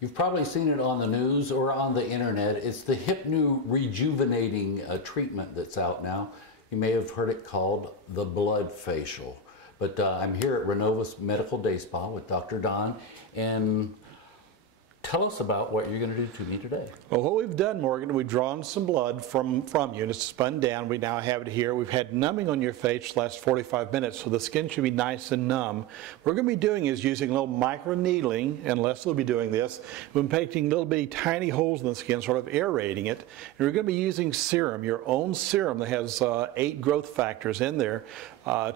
You've probably seen it on the news or on the internet. It's the hip new rejuvenating treatment that's out now. You may have heard it called the blood facial. But I'm here at Renovus Medical Day Spa with Dr. Don, and tell us about what you're going to do to me today. Well, what we've done, Morgan, we've drawn some blood from you, and it's spun down. We now have it here. We've had numbing on your face the last 45 minutes, so the skin should be nice and numb. What we're going to be doing is using a little micro needling, and Leslie will be doing this. We're making little bitty tiny holes in the skin, sort of aerating it. And we're going to be using serum, your own serum that has 8 growth factors in there,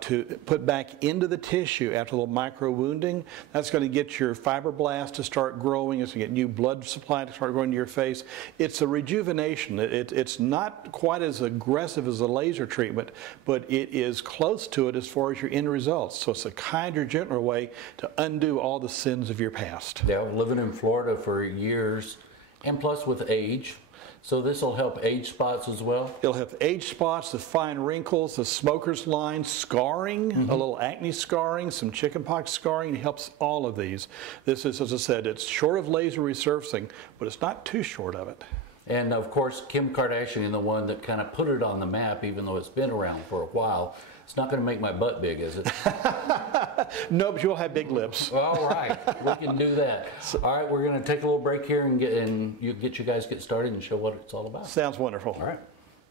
to put back into the tissue after a little micro wounding. That's going to get your fibroblasts to start growing. It's going to get new blood supply to start going to your face. It's a rejuvenation. It's not quite as aggressive as a laser treatment, but it is close to it as far as your end results. So it's a kinder, gentler way to undo all the sins of your past. Yeah, living in Florida for years, and plus with age. So this will help age spots as well? It'll help age spots, the fine wrinkles, the smoker's line, scarring, a little acne scarring, some chickenpox scarring. It helps all of these. This is, as I said, it's short of laser resurfacing, but it's not too short of it. And of course, Kim Kardashian, the one that kind of put it on the map, even though it's been around for a while. It's not going to make my butt big, is it? No, but you'll have big lips. All right, we can do that. All right, we're going to take a little break here and get you guys get started and show what it's all about. Sounds wonderful. All right.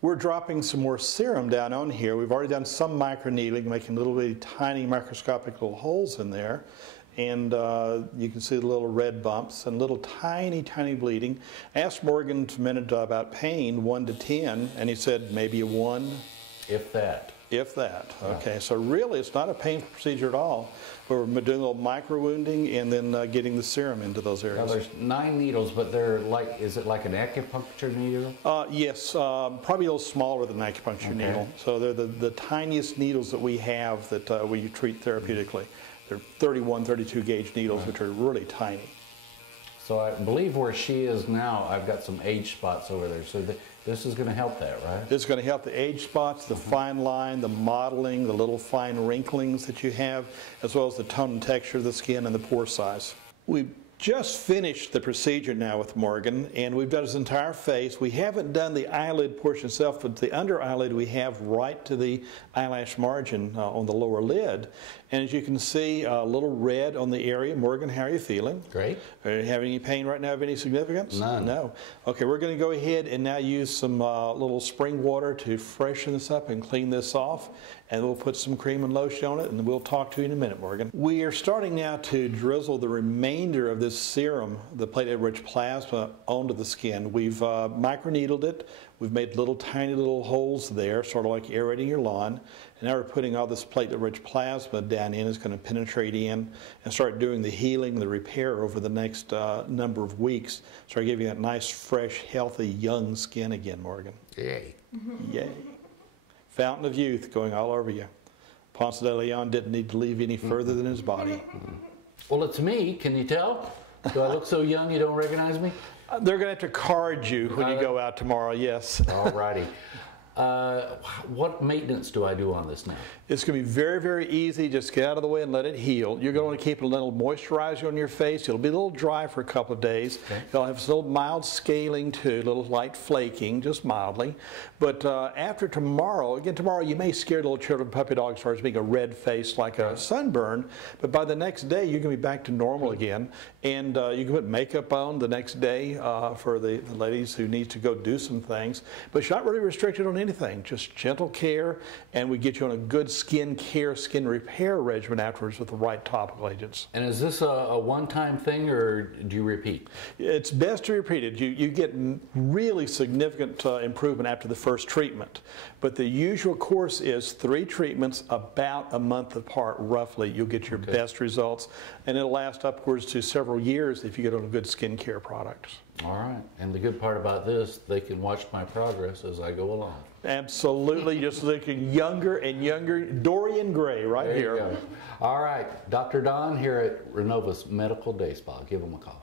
We're dropping some more serum down on here. We've already done some micro needling, making little bitty tiny microscopic little holes in there. And you can see the little red bumps and little tiny bleeding. I asked Morgan a minute about pain, 1 to 10, and he said maybe a 1. If that. If that. Okay, so really it's not a painful procedure at all. We're doing a little micro wounding and then getting the serum into those areas. Now there's 9 needles, but they're like, is it like an acupuncture needle? Yes, probably a little smaller than an acupuncture needle. So they're the tiniest needles that we have that we treat therapeutically. They're 31, 32 gauge needles, which are really tiny. So I believe where she is now, I've got some age spots over there. So this is going to help that, right? This is going to help the age spots, the fine line, the modeling, the little fine wrinklings that you have, as well as the tone and texture of the skin and the pore size. We've just finished the procedure now with Morgan, and we've done his entire face. We haven't done the eyelid portion itself, but the under eyelid we have right to the eyelash margin on the lower lid. And as you can see, a little red on the area. Morgan, how are you feeling? Great. Are you having any pain right now of any significance? None. No. Okay, we're going to go ahead and now use some little spring water to freshen this up and clean this off. And we'll put some cream and lotion on it, and we'll talk to you in a minute, Morgan. We are starting now to drizzle the remainder of this serum, the platelet-rich plasma, onto the skin. We've microneedled it. We've made tiny little holes there, sort of like aerating your lawn. And now we're putting all this platelet-rich plasma down in. It's going to penetrate in and start doing the healing, the repair over the next number of weeks. Start giving you that nice, fresh, healthy, young skin again, Morgan. Yay. Yay. Fountain of youth going all over you. Ponce de Leon didn't need to leave any further than his body. Well, it's me. Can you tell? Do I look so young you don't recognize me? They're going to have to card you when you go out tomorrow, yes. All righty. What maintenance do I do on this now? It's going to be very, very easy. Just get out of the way and let it heal. You're going to want to keep a little moisturizer on your face. It'll be a little dry for a couple of days. Okay. You'll have some little mild scaling too, a little light flaking, just mildly. But after tomorrow, again tomorrow you may scare little children, puppy dogs, as far as being a red face like a sunburn. But by the next day you're going to be back to normal again. And you can put makeup on the next day for the ladies who need to go do some things. But you're not really restricted on anything, just gentle care, and we get you on a good skin care, skin repair regimen afterwards with the right topical agents. And is this a one-time thing, or do you repeat? It's best to repeat it. You get really significant improvement after the first treatment, but the usual course is 3 treatments about a month apart roughly. You'll get your best results, and it'll last upwards to several years if you get on good skin care products. All right, and the good part about this, they can watch my progress as I go along. Absolutely, just looking younger and younger. Dorian Gray right there here. You go. All right, Dr. Don here at Renovus Medical Day Spa. Give them a call.